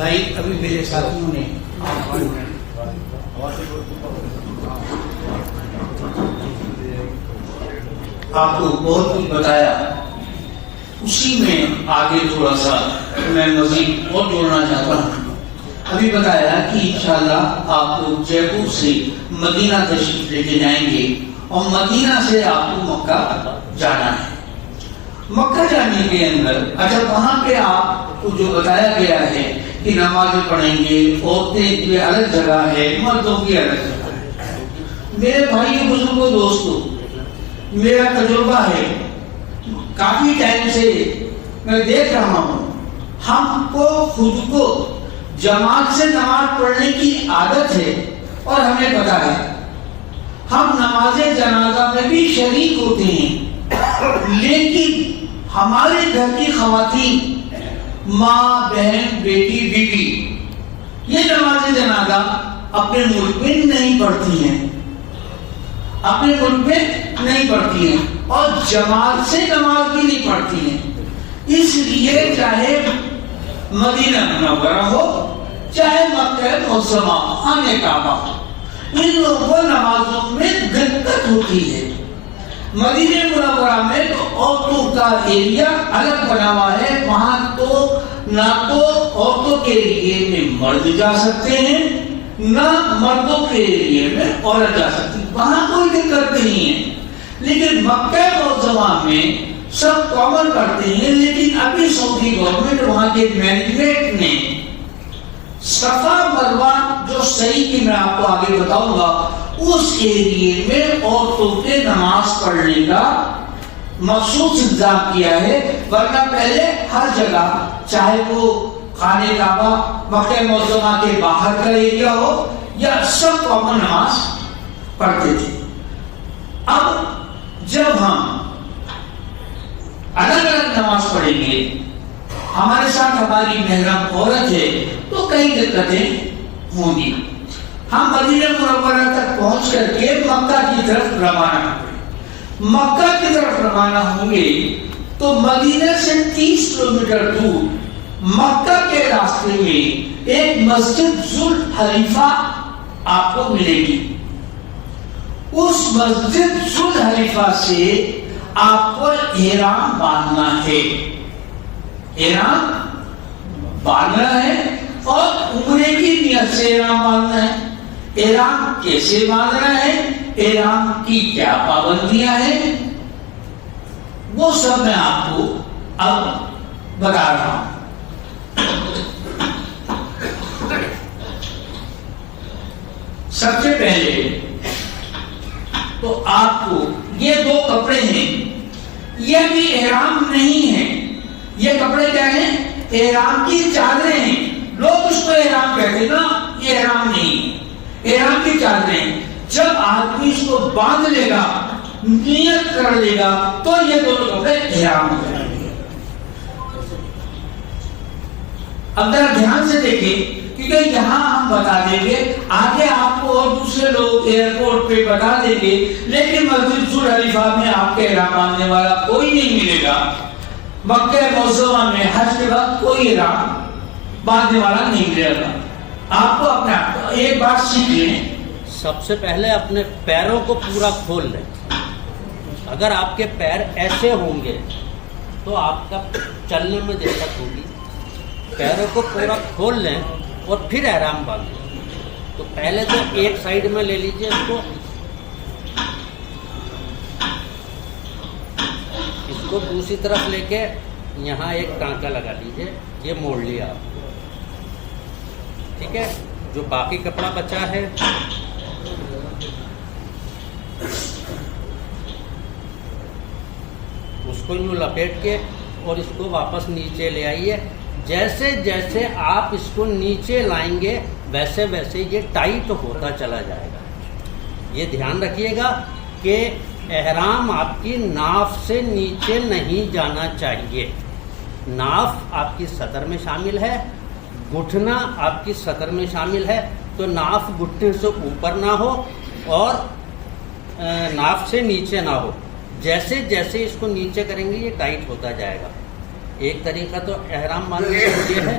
بھائی ابھی میرے ساتھیوں نے آپ کو بہت کچھ بتایا، اسی میں آگے تھوڑا سا میں مزید اور جوڑنا چاہتا ہوں۔ ابھی بتایا کہ انشاءاللہ آپ لوگ جے پور سے مدینہ تشریف لے کے جائیں گے اور مدینہ سے آپ کو مکہ جانا ہے۔ مکہ جانے کے اندر اچھا وہاں پہ آپ کو جو بتایا گیا ہے کہ نمازیں پڑھیں گے، عورتیں کی الگ جگہ ہے، مردوں کی الگ جگہ ہے۔ میرے بھائی بزرگوں دوستوں، میرا تجربہ ہے، کافی ٹائم سے میں دیکھ رہا ہوں، ہم کو خود کو جماعت سے نماز پڑھنے کی عادت ہے اور ہمیں پتا ہے، ہم نماز جنازہ میں بھی شریک ہوتے ہیں، لیکن ہمارے گھر کی خواتین، ماں، بہن، بیٹی، بیوی، یہ نماز جنازہ اپنے ملک میں نہیں پڑھتی ہیں، اپنے ملک میں نہیں پڑھتی ہیں اور جماعت سے نماز بھی نہیں پڑھتی ہیں۔ اس لیے چاہے مدینہ منورہ ہو، چاہے مکہ معظمہ خانہ کعبہ، ان لوگوں کو نمازوں میں دقت ہوتی ہے۔ مدینہ منورہ میں تو عورتوں کا ایریا الگ بنا ہوا ہے، وہاں تو نہ تو عورتوں کے ایریے میں مرد جا سکتے ہیں، نہ مردوں کے ایریے میں عورت جا سکتی، وہاں کوئی دقت نہیں ہے۔ لیکن مکہ معظمہ میں سب کامن کرتے ہیں، لیکن ابھی سعودی گورنمنٹ، وہاں کے مینجمنٹ نے صفا مروہ جو صحیح کی میں آپ کو آگے بتاؤں گا، اس ایریے میں عورتوں کے نماز پڑھنے کا مخصوص انتظام کیا ہے، ورنہ پہلے ہر جگہ چاہے وہ خانہ کعبہ مکہ معظمہ کے باہر کا ایریا ہو یا سب کامن نماز پڑھتے تھے۔ اب جب ہم الگ الگ نماز پڑھیں گے، ہمارے ساتھ ہماری محرم عورت ہے تو کئی دقتیں ہوں گی۔ ہم مدینہ منورہ تک پہنچ کر کے مکہ کی طرف روانہ ہوں گے۔ مکہ کی طرف روانہ ہوں گے تو مدینہ سے 30 کلومیٹر دور مکہ کے راستے میں ایک مسجد ذوالحلیفہ آپ کو ملے گی۔ اس مسجد ذوالحلیفہ سے آپ کو احرام باندھنا ہے، احرام باندھنا ہے اور عمرے کی نیت سے احرام باندھنا ہے۔ احرام کیسے باندھنا ہے، احرام کی کیا پابندیاں ہیں، وہ سب میں آپ کو اب بتا رہا ہوں۔ سب سے پہلے تو آپ کو یہ دو کپڑے ہیں، یہ بھی احرام نہیں ہیں، یہ کپڑے کیا ہیں؟ احرام کی چادریں ہیں۔ لوگ اس کو احرام کہتے ہیں نا، یہ احرام نہیں، احرام کی چادریں۔ جب آدمی اس کو باندھ لے گا، نیت کر لے گا، تو یہ دونوں کپڑے احرام ہو جائیں گے۔ اب ذرا دھیان سے دیکھیں، کیونکہ یہاں ہم بتا دیں گے، آگے آپ کو اور دوسرے لوگ ایئرپورٹ پہ بتا دیں گے، لیکن مسجد ذوالحلیفہ میں آپ کے احرام باندھنے والا کوئی نہیں ملے گا۔ مکہ معظمہ میں حج کے وقت کوئی احرام باندھنے والا نہیں ملے گا۔ آپ کو اپنے آپ کو ایک بات سیکھ لیں، سب سے پہلے اپنے پیروں کو پورا کھول لیں۔ اگر آپ کے پیر ایسے ہوں گے تو آپ کا چلنے میں دقت ہوگی۔ پیروں کو پورا کھول لیں اور پھر احرام باندھیں۔ تو پہلے تو ایک سائیڈ میں لے لیجئے اس کو دوسری طرف لے کے یہاں ایک ٹانکا لگا لیجئے، یہ موڑ لیا آپ، ٹھیک ہے۔ جو باقی کپڑا بچا ہے اس کو یوں لپیٹ کے اور اس کو واپس نیچے لے آئیے۔ جیسے جیسے آپ اس کو نیچے لائیں گے ویسے ویسے یہ ٹائٹ ہوتا چلا جائے گا۔ یہ دھیان رکھیے گا کہ احرام آپ کی ناف سے نیچے نہیں جانا چاہیے۔ ناف آپ کی سطر میں شامل ہے، گھٹنا آپ کی سطر میں شامل ہے، تو ناف گھٹنے سے اوپر نہ ہو اور ناف سے نیچے نہ ہو۔ جیسے جیسے اس کو نیچے کریں گے یہ ٹائٹ ہوتا جائے گا۔ ایک طریقہ تو احرام باندھنے کا یہ ہے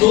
2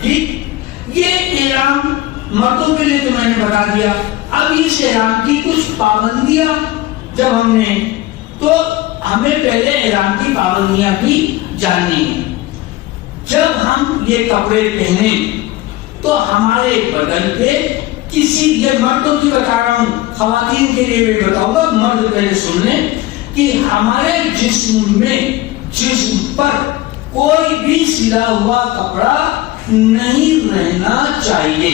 ٹھیک، یہ احرام مردوں کے لیے تو میں نے بتا دیا. اب اس احرام کی کچھ پابندیاں جب ہم نے، تو ہمیں پہلے احرام کی پابندیاں بھی جاننی ہیں. جب ہم یہ کپڑے پہنیں تو ہمارے بدن پہ کسی، یہ مردوں کی بتا رہا ہوں، خواتین کے لیے بھی بتاؤں گا، مرد پہلے سن لیں کہ ہمارے جسم پر کوئی بھی سلا ہوا کپڑا نہیں رہنا چاہیے.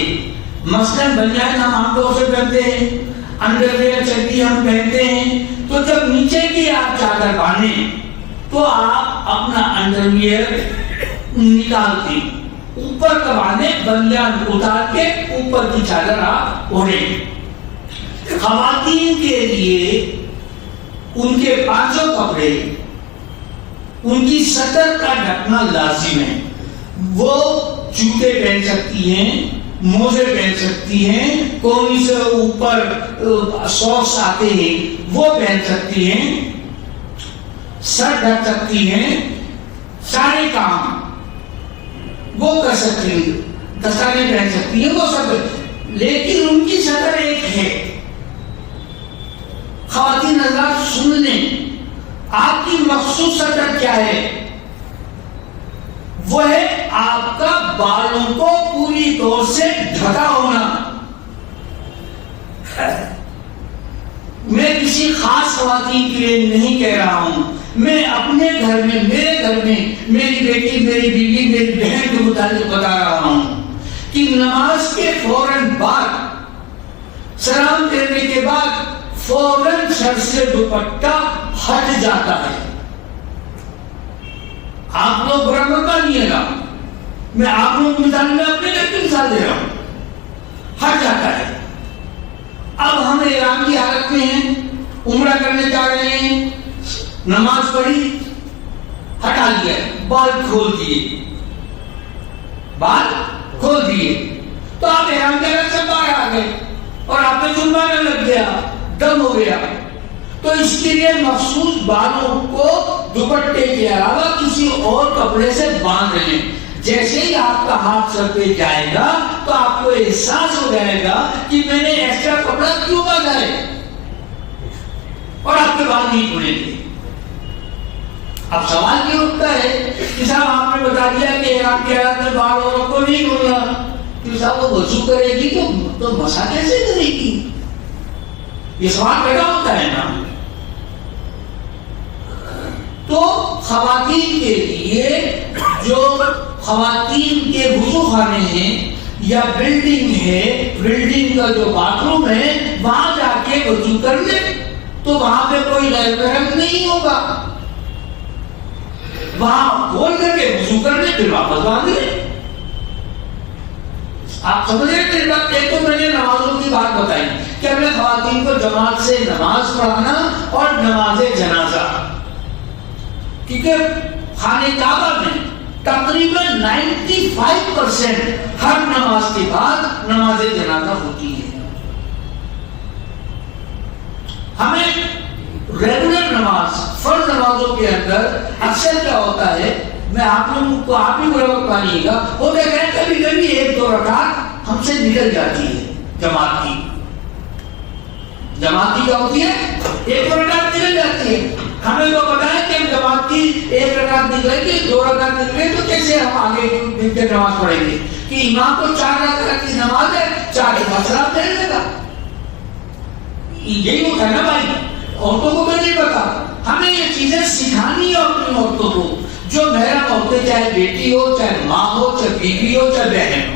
مثلاً بنیان ہم عام طور سے پہنتے ہیں، انڈر ویئر چڈی ہم پہنتے ہیں، تو جب نیچے کی آپ چادر باندھیں تو آپ اپنا انڈر ویئر نکالتے، اوپر کا باندھیں، بنیان اتار کے اوپر کی چادر آپ اوڑھیں. خواتین کے لیے ان کے پانچوں کپڑے، ان کی سطر کا ڈھکنا لازم ہے. وہ جوتے پہن سکتی ہیں، موزے پہن سکتی ہیں، کونی سے اوپر ساکس آتے ہیں وہ پہن سکتی ہیں، سر ڈھک سکتی ہیں، سارے کام وہ کر سکتی ہیں، دستانے پہن سکتی ہیں، وہ سب. لیکن ان کی سطر ایک ہے. خواتین حضرات سن لیں، آپ کی مخصوص سطر کیا ہے؟ وہ ہے آپ کا بالوں کو پوری طور سے ڈھکا ہونا. میں کسی خاص خواتین کے لیے نہیں کہہ رہا ہوں، میں اپنے گھر میں، میرے گھر میں میری بیٹی، میری بیوی، میری بہن کے متعلق بتا رہا ہوں کہ نماز کے فوراً بعد، سلام پھیرنے کے بعد فوراً سر سے دوپٹہ ہٹ جاتا ہے. آپ لوگ برا مت مانیے گا، میں آپ لوگ مثال میں اپنے گھر کی مثال دے رہا ہوں. ہٹ جاتا ہے. اب ہم احرام کی حالت میں ہیں، عمرہ کرنے جا رہے ہیں، نماز پڑھی، ہٹا لیا، بال کھول دیے، بال کھول دیے، تو آپ احرام کے حالت سے باہر آ گئے اور آپ پہ جرمانہ لگ گیا، دم ہو گیا. تو اس کے لیے مخصوص بالوں کو دوپٹے کے علاوہ کسی اور کپڑے سے باندھ لیں. جیسے ہی آپ کا ہاتھ سر پہ جائے گا تو آپ کو احساس ہو جائے گا کہ میں نے ایکسٹرا کپڑا کیوں باندھا ہے، اور آپ کے بال نہیں کھلیں گے. اب سوال یہ اٹھتا ہے کہ صاحب آپ نے بتا دیا کہ احرام کی حالت میں بال عورت کو نہیں کھولنا، کہ صاحب وہ وضو کرے گی تو مسا کیسے کرے گی؟ یہ سوال پیدا ہوتا ہے نا. تو خواتین کے لیے جو خواتین کے وضو خانے ہیں یا بلڈنگ ہے، بلڈنگ کا جو باتھ روم ہے، وہاں جا کے وضو کر لیں تو وہاں پہ کوئی غیر محرم نہیں ہوگا. وہاں کھول کر کے وضو کر لیں، پھر واپس باندھ لیں. آپ سمجھ رہے ہیں؟ ایک تو میں نے نمازوں کی بات بتائی کہ ہمیں خواتین کو جماعت سے نماز پڑھانا اور نماز جنازہ، کیونکہ خانہ کعبہ میں تقریباً 95% ہر نماز کے بعد نماز جنازہ ہوتی ہے. ہمیں ریگولر نماز، فرض نمازوں کے اندر اکثر کیا ہوتا ہے، میں آپ لوگوں کو، آپ ہی برابر مانیے گا، وہ کہتے ہیں کبھی کبھی ایک دو رکعت ہم سے نکل جاتی ہے. جماعت کی کیا ہوتی ہے؟ ایک دو رکعت نکل جاتی ہے. ہمیں تو پتا ہے کہ جماعت کی ایک رکعت نکلے گی، دو رکعت نکلے تو کیسے ہم آگے مل کے نماز پڑھیں گے؟ کہ امام کو 4 رکعت کی نماز ہے، 4 مسئلہ پڑھ لے گا. یہی ہوتا ہے نا بھائی. عورتوں کو میں نہیں پتا، ہمیں یہ چیزیں سکھانی ہے اپنی عورتوں کو. جو محرم عورتیں، چاہے بیٹی ہو، چاہے ماں ہو، چاہے بیوی ہو، چاہے بہن ہو،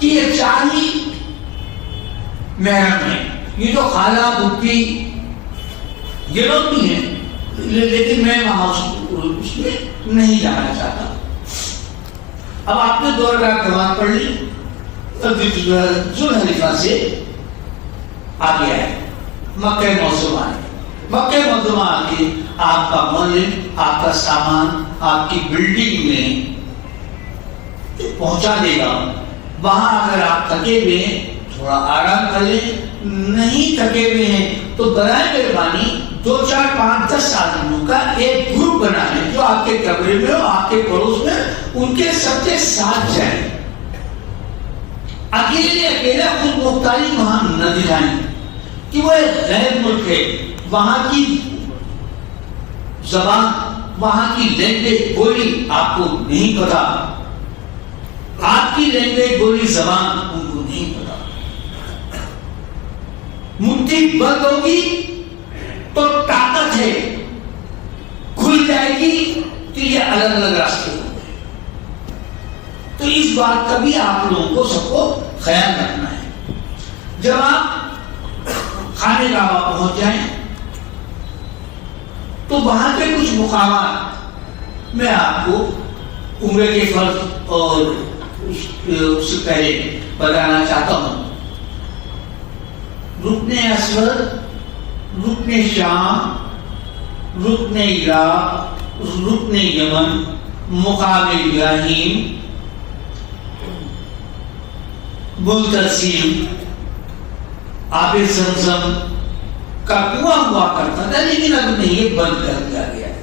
کہ یہ 4 ہی محرم ہیں. یہ جو خالہ، پھوپھی، یہ لوگ بھی ہیں، لیکن میں وہاں اس میں نہیں جانا چاہتا. اب آپ نے 2 رکعت نماز پڑھ لی، ذوالحلیفہ سے آ گیا ہے مکہ معظمہ. مکہ معظمہ آ کے آپ کا مولد، آپ کا سامان آپ کی بلڈنگ میں پہنچا دے گا. وہاں اگر آپ تھکے ہوئے ہیں تھوڑا آرام کر لیں، نہیں تھکے ہوئے ہیں تو برائے مہربانی 2 4 5 10 آدمیوں کا ایک گروپ بنا لیں جو آپ کے کمرے میں ہو، آپ کے پڑوس میں، ان کے سب کے ساتھ جائیں. اکیلے خود مختاری وہاں نہ دکھائیں کہ وہ ایک غیر ملک ہے، وہاں کی زبان، وہاں کی لینگویج بولی آپ کو نہیں پتا، آپ کی لینگویج بولی زبان ان کو نہیں پتا. مٹھی بند ہوگی تو طاقت ہے، کھل جائے گی تو یہ الگ الگ راستے ہوں گے. تو اس بات کا بھی آپ لوگوں کو سب کو خیال رکھنا ہے. جب آپ خانہ کعبہ پہنچ جائیں تو وہاں کے کچھ مقامات میں آپ کو عمرے کے فرض اور اس سے پہلے بتانا چاہتا ہوں. رکن اسود، رکن شام، رکن عراق، رکن یمن، مقام ابراہیم، ملتزم، آب زمزم کا کنواں ہوا کرتا تھا، لیکن اب نہیں، یہ بند کر دیا گیا ہے.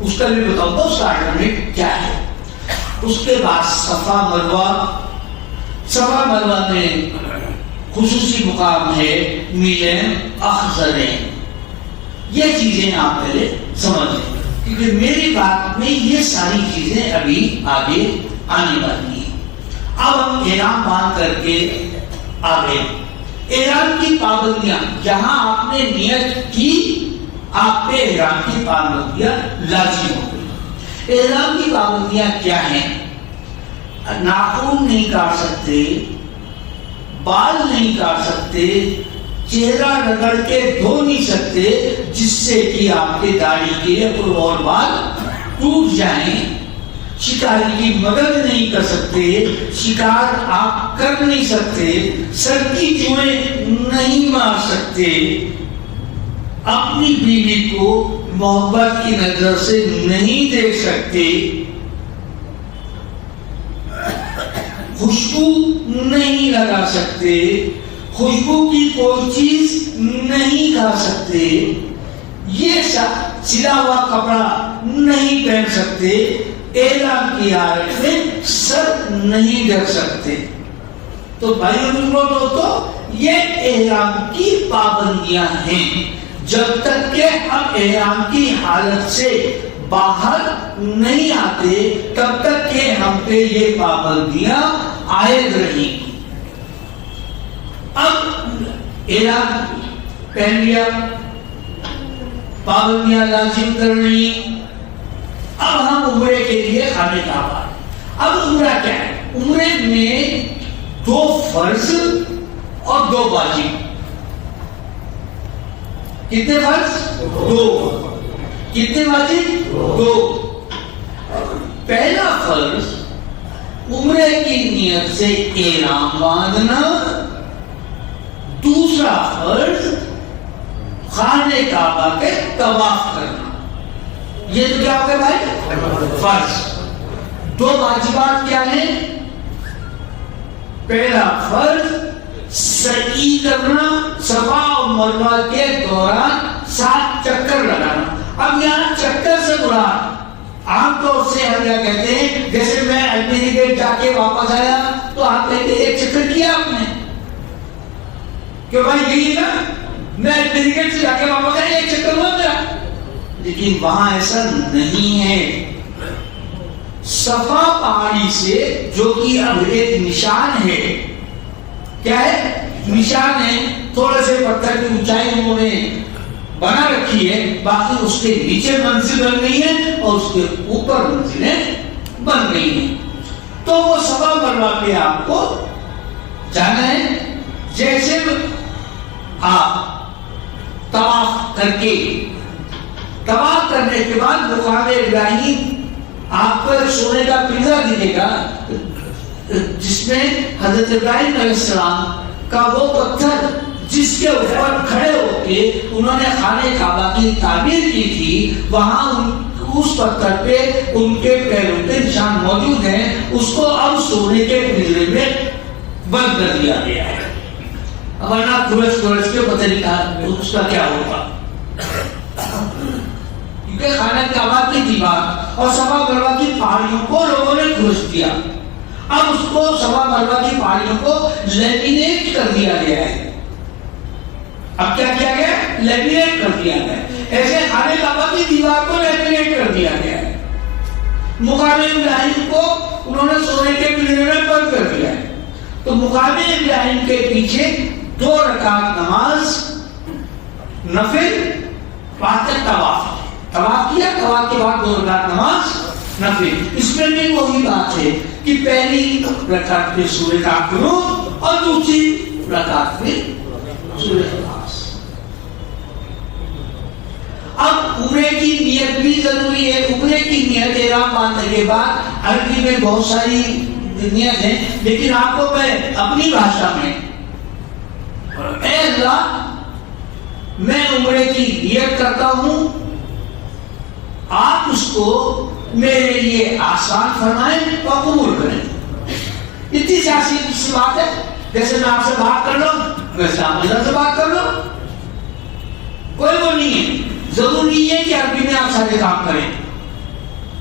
اس کا بھی بتاؤں گا اس کا الٹرنیٹ کیا ہے. اس کے بعد صفا مروا میں خصوصی مقام ہے، میلین، اخذرین. یہ چیزیں آپ پہلے سمجھ لیں کیونکہ میری بات میں یہ ساری چیزیں ابھی آگے آنے والی ہیں. اب ہم احرام باندھ کر کے آگے احرام کی پابندیاں، جہاں آپ نے نیت کی آپ پہ احرام کی پابندیاں لازم ہو گئی. احرام کی پابندیاں کیا ہیں؟ ناخن نہیں کاٹ سکتے، بال نہیں کاٹ سکتے، چہرہ رگڑ کے دھو نہیں سکتے جس سے کہ آپ کے داڑھی کے اور بال ٹوٹ جائیں. شکاری کی مدد نہیں کر سکتے، شکار آپ کر نہیں سکتے، سر کی جوئیں نہیں مار سکتے، اپنی بیوی کو محبت کی نظر سے نہیں دیکھ سکتے، خوشبو نہیں لگا سکتے، خوشبو کی کوئی چیز نہیں کھا سکتے، یہ سب سلا ہوا کپڑا نہیں پہن سکتے، احرام کی حالت میں سر نہیں ڈھک سکتے. تو بھائیو دوستو یہ احرام کی پابندیاں ہیں. جب تک کہ ہم احرام کی حالت سے باہر نہیں آتے تب تک کہ ہم پہ یہ پابندیاں عائد رہیں. اب احرام پہن لیا، پابندیاں لازم کر لی، اب ہم عمرے کے لیے خانہ کعبہ. اب عمرہ کیا ہے؟ عمرے میں 2 فرض اور 2 واجب. کتنے فرض؟ 2. کتنے واجب؟ 2. پہلا فرض عمرے کی نیت سے احرام باندھنا، دوسرا فرض خانہ کعبہ کے طواف کرنا. یہ تو کیا ہوگا بھائی؟ فرض. 2 واجبات کیا ہیں؟ پہلا فرض سعی کرنا، صفا اور مروہ کے دوران 7 چکر لگانا. اب یہاں چکر سے مراد عام طور سے ہم کیا کہتے ہیں، جیسے میں اجمیری گیٹ جا کے واپس آیا تو آپ کہتے ہیں 1 چکر کیا آپ نے، کہ بھائی یہی نا، میں اجمیری گیٹ سے جا کے واپس آیا 1 چکر ہوا میرا. لیکن وہاں ایسا نہیں ہے. صفا پہاڑی سے جو کہ اب ایک نشان ہے، کیا ہے؟ نشان ہے. تھوڑے سے پتھر کی اونچائی انہوں نے بنا رکھی ہے، باقی اس کے نیچے منزل بن گئی ہے اور اس کے اوپر منزلیں بن گئی ہیں. تو وہ صفا مروہ پہ آپ کو جانا ہے. جیسے آپ طواف کر کے، طواف کرنے کے بعد مقام ابراہیم آپ کو ایک سونے کا پنجرا دکھے گا جس میں حضرت ابراہیم علیہ السلام کا وہ پتھر جس کے اوپر کھڑے ہو کے انہوں نے خانہ کعبہ کی تعمیر کی تھی، وہاں اس پتھر پہ ان کے پیروں کے نشان موجود ہیں. اس کو اب سونے کے پنجرے میں بند کر دیا گیا ہے. ورنہ کھرچ کے پتہ نہیں کہا اس کا کیا ہوگا، کیونکہ خانہ کعبہ کی دیوار اور صفا مروہ کی پہاڑیوں کو لوگوں نے کھرچ دیا. اب اس کو سوا مربع کی پاڑیوں کو لیمینیٹ کر دیا گیا ہے. اب کیا کیا گیا؟ لیمینیٹ کر دیا گیا ہے. ایسے خانہ کعبہ کی دیوار کو لیمینیٹ کر دیا گیا ہے. مقام ابراہیم کو انہوں نے سونے کے پلڑے میں بند کر دیا ہے. تو مقام ابراہیم کے پیچھے 2 رکعت نماز نفل بعد طواف کیا، طواف کے بعد 2 رکعت نماز نفل. اس میں بھی وہی بات ہے کہ پہلی رکعت میں سورہ کافرون اور دوسری رکعت میں سورہ اخلاص. اب عمرے کی نیت بھی ضروری ہے. عمرے کی نیت احرام باندھنے کے بعد عربی میں بہت ساری نیت ہیں، لیکن آپ کو میں اپنی بھاشا میں اے اللہ میں عمرے کی نیت کرتا ہوں، آپ اس کو میرے لیے آسان فرمائیں اور قبول کریں. اتنی سی بات ہے. جیسے میں آپ سے بات کر لوں ویسے آپ اللہ سے بات کر لو، کوئی وہ نہیں ہے. ضروری ہے کہ عربی میں آپ سارے کام کریں،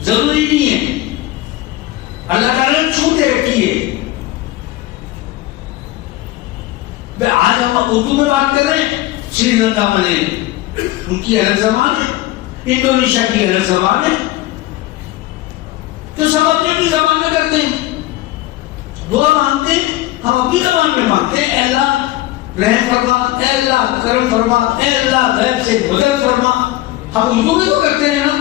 ضروری نہیں ہے. اللہ تعالیٰ نے چھوٹ رکھی ہے. آج ہم اردو میں بات کر رہے ہیں، سری لنکا والے ان کی الگ زبان ہے، انڈونیشیا کی الگ زبان ہے، تو سب اپنی اپنی زبان میں کرتے ہیں. دعا مانگتے ہیں ہم اپنی زبان میں مانگتے ہیں. اے اللہ رحم فرما، اے اللہ کرم فرما، اے اللہ غیب سے مدد فرما. ہم اردو میں تو کرتے ہیں نا.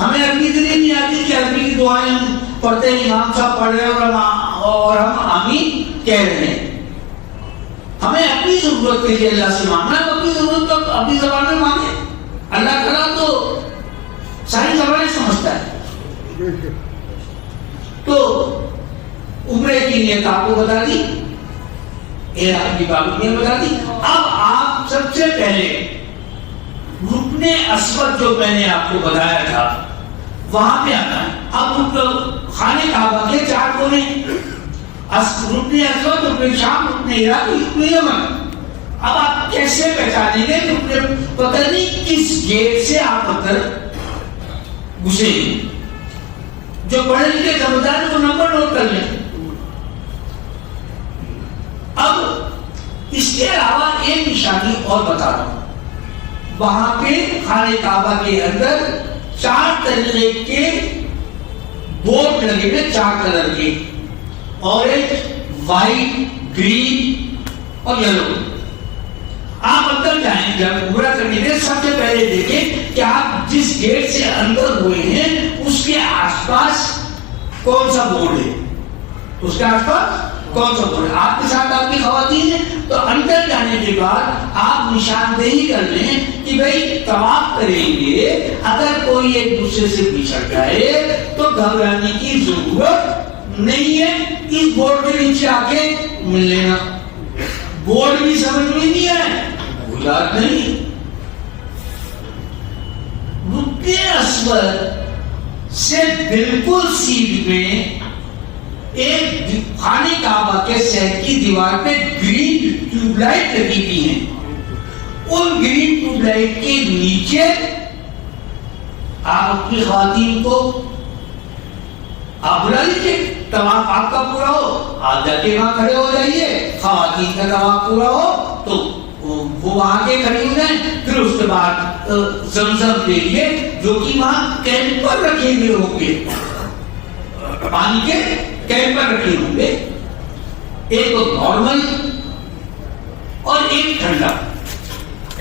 ہمیں عربی اتنی نہیں آتی کہ عربی کی دعائیں ہم پڑھتے ہیں، امام صاحب پڑھ رہے ہیں اور ہم آمین کہہ رہے ہیں. ہمیں اپنی ضرورت کے لیے اللہ سے مانگنا ہے. اپنی ضرورت تو اپنی زبان میں مانگے. اللہ تعالیٰ تو ساری زبانیں سمجھتا ہے. تو عمرے کی نیت آپ کو بتا دی، احرام کی پابندیاں بتا دی. اب آپ سب سے پہلے رکن اسود جو میں نے آپ کو بتایا تھا وہاں پہ آنا ہے. اب خانہ کعبہ کے 4 کونے، رکن اسود، رکن شام، رکن عراق، رکن یمن. اب آپ کیسے پہچانیں گے؟ پتہ نہیں کس گیٹ سے آپ اندر گھسے. جو پڑھے لکھے سمجھدار ہیں وہ نمبر نوٹ کر لیں. اب اس کے علاوہ ایک نشانی اور بتا رہا ہوں. وہاں پہ خانہ کعبہ کے اندر 4 طریقے کے بورڈ لگے ہوئے، 4 کلر کے، اورنج، وائٹ، گرین اور یلو. آپ اندر جائیں جب عمرہ کرنے کے سب سے پہلے دیکھیں کہ آپ جس گیٹ سے اندر ہوئے ہیں اس کے آس پاس کون سا بورڈ ہے، اس کے آس پاس کون سا بورڈ ہے. آپ کے ساتھ آپ کی خواتین ہیں تو اندر جانے کے بعد آپ نشاندہی کر لیں کہ بھئی طواف کریں گے، اگر کوئی ایک دوسرے سے بچھڑ جائے تو گھبرانے کی ضرورت نہیں ہے. اس بورڈ کے نیچے آ کے مل لینا. بورڈ بھی سمجھ میں نہیں ہے، یاد نہیں. رکن اسود سے بالکل سیدھ میں ایک خانہ کعبہ کے سیٹ کی دیوار پہ گرین ٹیوب لائٹ لگی ہوئی ہیں. ان گرین ٹیوب لائٹ کے نیچے آپ اپنی خواتین کو آپ بلا لیجیے. طواف آپ کا پورا ہو آپ جا کے وہاں کھڑے ہو جائیے. خواتین کا طواف پورا ہو تو وہ وہاں کے کھڑی ہو جائیں. پھر اس کے بعد زمزم لے لیے جو کہ وہاں کیمپر رکھے ہوئے ہوں گے، پانی کے کیمپر رکھے ہوں گے. ایک تو نارمل اور ایک ٹھنڈا.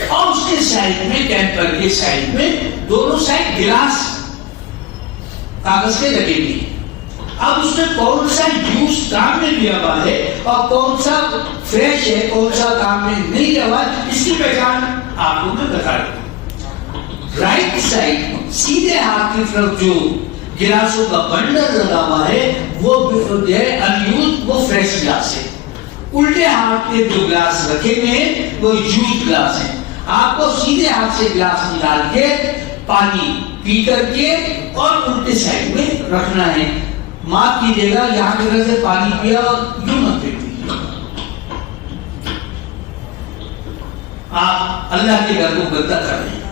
اور اس کے سائڈ میں کیمپر کے سائڈ میں دونوں سائڈ گلاس کاغذ کے لگے ہوئے. اب اس میں کون سا جوس کام میں لیا ہوا ہے اور کون سا فریش ہے، کون سا کام میں نہیں لیا ہوا ہے، اس کی پہچان آپ کو میں بتا رہا ہوں. رائٹ سائڈ سیدھے ہاتھ کی طرف جو گلاسوں کا بنڈل لگا ہوا ہے وہ جو ہے انیوز، وہ فریش گلاس ہے. الٹے ہاتھ کے جو گلاس رکھے ہوئے ہیں وہ یوز گلاس ہیں. آپ کو سیدھے ہاتھ سے گلاس نکال کے پانی پی کر کے اور الٹے سائڈ میں رکھنا ہے. معاف کیجیے گا یہاں کی طرح سے پانی پیا اور یوں مت پھینک دیجیے. آپ اللہ کے گھر کو گندا کر رہے ہیں.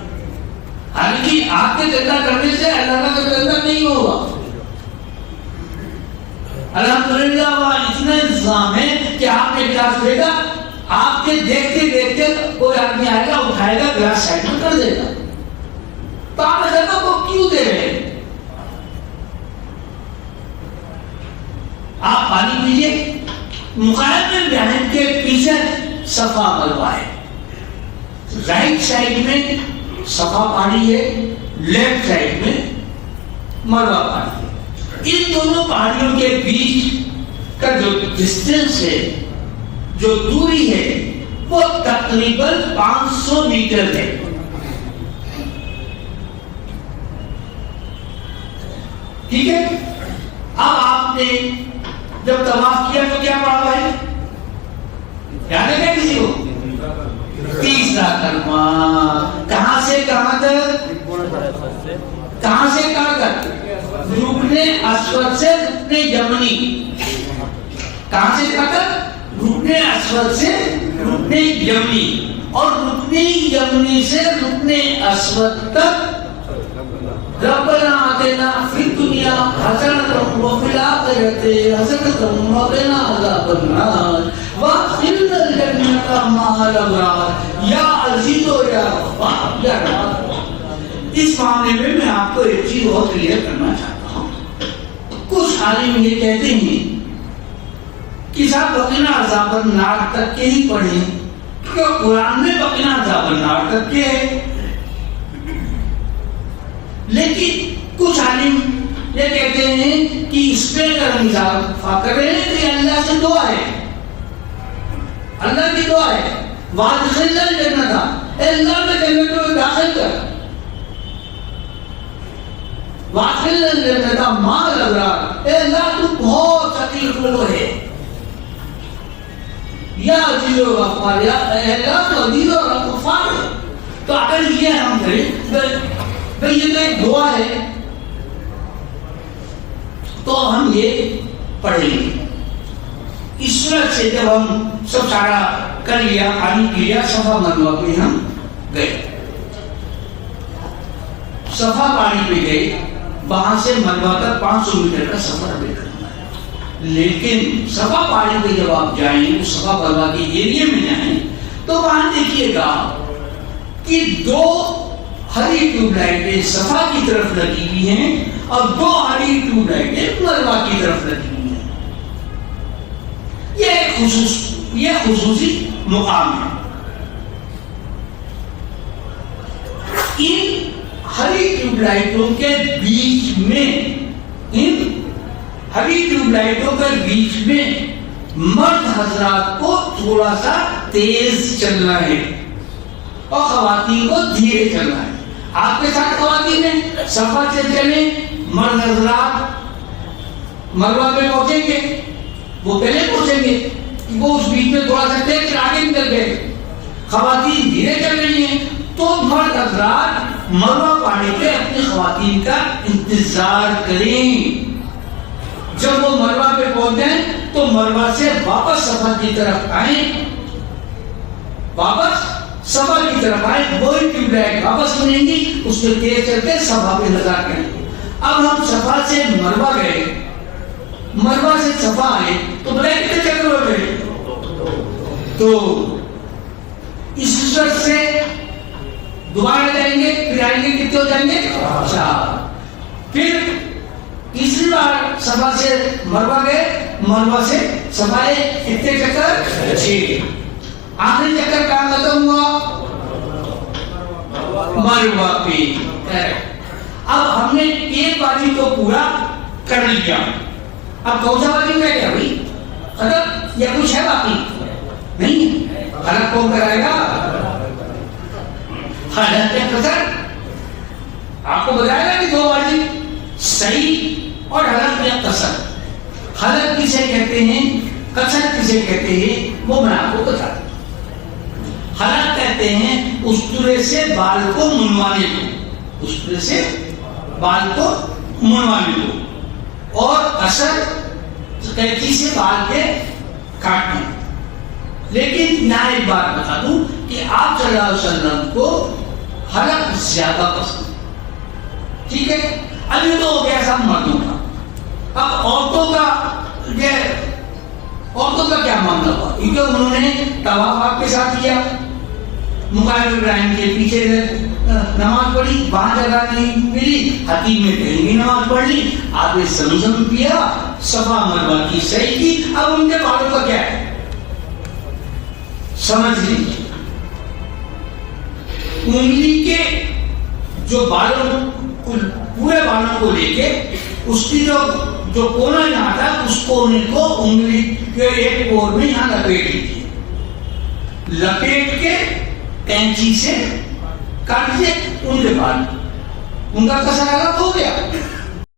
حالانکہ آپ کے گندا کرنے سے اللہ کا گھر گندا نہیں ہوگا. الحمدللہ وہاں اتنا انتظام ہے کہ آپ نے گلاس دے گا، آپ کے دیکھتے دیکھتے کوئی آدمی آئے گا، اٹھائے گا، گلاس سائڈ میں کر دے گا. تو آپ نے کہا وہ کیوں دے رہے ہیں؟ آپ پانی پیجیے. مقابل بیان کے پیچھے صفا مروا ہے. رائٹ سائڈ میں صفا پہاڑی ہے، لیفٹ سائڈ میں مروا پہاڑی ہے. ان دونوں پہاڑیوں کے بیچ کا جو ڈسٹینس ہے، جو دوری ہے، وہ تقریباً 500 میٹر ہے. ٹھیک ہے. اب آپ نے جب طواف کیا تو کیا پڑھا بھائی؟ یاد ہے کیا کسی کو؟ تیسرا کلمہ. کہاں سے کہاں تک؟ کہاں سے کہاں تک؟ رکن اسود سے رکن یمنی. کہاں سے کہاں تک؟ رکن اسود سے رکن یمنی، اور رکن یمنی سے رکن اسود تک ربنا آتنا فی الدنیا حسنۃ وفی الآخرۃ حسنۃ وقنا عذاب النار وادخلنا الجنۃ مع الابرار یا عزیز و یا غفار یا رب. اس معاملے میں آپ کو ایک چیز اور کلیئر کرنا چاہتا ہوں. کچھ عالم یہ کہتے ہیں کہ صاحب وقنا عذاب النار تک کے ہی پڑھیں، کیونکہ قرآن میں وقنا عذاب النار تک کے ہے. لیکن کچھ عالم یہ کہتے ہیں کہ اس میں اگر ہم اضافہ کر رہے ہیں تو یہ اللہ سے دعا ہے، اللہ کی دعا ہے. وادخلنا الجنۃ، اے اللہ میں جنت میں داخل کر. وادخلنا الجنۃ مع الابرار، اے اللہ تو بہت شفیق وہ ہے. یا عزیز و غفار، یا اے اللہ تو عزیز و غفار ہے. تو اگر یہ ہم کریں بھئی یہ تو ایک دعا ہے، تو ہم یہ پڑھیں گے. اس صورت سے جب ہم سب سارا کر لیا، پانی پی لیا، صفا مروا پہ ہم گئے. صفا پانی پہ گئے، وہاں سے مروا تک 500 میٹر کا سفر ہمیں کرنا ہے. لیکن صفا پانی پہ جب آپ جائیں، اس صفا مروا کے ایریے میں جائیں، تو وہاں دیکھیے گا کہ 2 ہری ٹیوب لائٹیں صفا کی طرف لگی ہوئی ہیں اور 2 ہری ٹیوب لائٹیں مروا کی طرف لگی ہوئی ہیں. یہ خصوصی مقام ہے. ان ہری ٹیوب لائٹوں کے بیچ میں مرد حضرات کو تھوڑا سا تیز چلنا ہے اور خواتین کو دھیرے چلنا ہے. آپ کے ساتھ خواتین ہیں، صفا سے چلیں، مرد حضرات مروا پہ پہنچیں گے، وہ پہلے پہنچیں گے، وہ اس بیچ میں تھوڑا سا تیز آگے نکل گئے. خواتین دھیرے چل رہی ہیں، تو مرد حضرات مروا پہاڑی پہ اپنی خواتین کا انتظار کریں. جب وہ مروا پہ پہنچیں تو مروا سے واپس صفا کی طرف آئیں، واپس صفا کی طرف آئے. وہی ٹیوب لائٹ واپس ملیں گی، اس کے تیز چل کے صفا پہ نظر کریں گے. اب ہم صفا سے مروا گئے، مروا سے صفا آئے تو بلے کتنے چکر ہو گئے؟ تو اس صورت سے دوبارہ جائیں گے، پھر آئیں گے، کتنے ہو جائیں گے؟ 4. پھر تیسری بار صفا سے مروا گئے، مروا سے صفا آئے، کتنے چکر؟ 6. آخری چکر کہاں ختم ہوا؟ مروا پہ. اب ہم نے ایک بازی کو پورا کر لیا. اب کون سا بازی میں کیا ہوئی؟ ختم یا کچھ ہے باقی؟ نہیں. حلق کون کرائے گا؟ حلق یا قصر. آپ کو بتائے گا کہ 2 بازی صحیح اور حلق یا قصر. حلق کسے کہتے ہیں، قصر کسے کہتے ہیں، وہ میں آپ کو بتا دوں. حلق کہتے ہیں اسطورے سے بال کو منوانے کو، اسطورے سے بال کو منوانے کو، اور قصر قینچی سے بال کے کاٹنے. لیکن میں ایک بات بتا دوں کہ آپ صلی اللہ علیہ وسلم کو حلق زیادہ پسند. ٹھیک ہے. ابھی تو ہو گیا سب مردوں کا. اب عورتوں کا یہ عورتوں کا کیا معاملہ ہوا؟ کیونکہ انہوں نے طواف آپ کے ساتھ کیا، مقام ابراہیم کے پیچھے نماز پڑھی، وہاں جگہ نہیں ملی، حتیم میں کہیں بھی نماز پڑھ لی، آپ نے زمزم پیا، صفا مروہ کی سعی کی. اب ان کے بالوں کا کیا ہے سمجھ لیجیے. انگلی کے جو بالوں پورے بالوں کو لے کے اس کی جو کونا یہاں تھا اس کونے کو انگلی کے ایک کور میں یہاں لپیٹ لیجیے، لپیٹ کے کینچی سے کاٹ لیجیے ان کے بال، ان کا کسر الگ ہو گیا.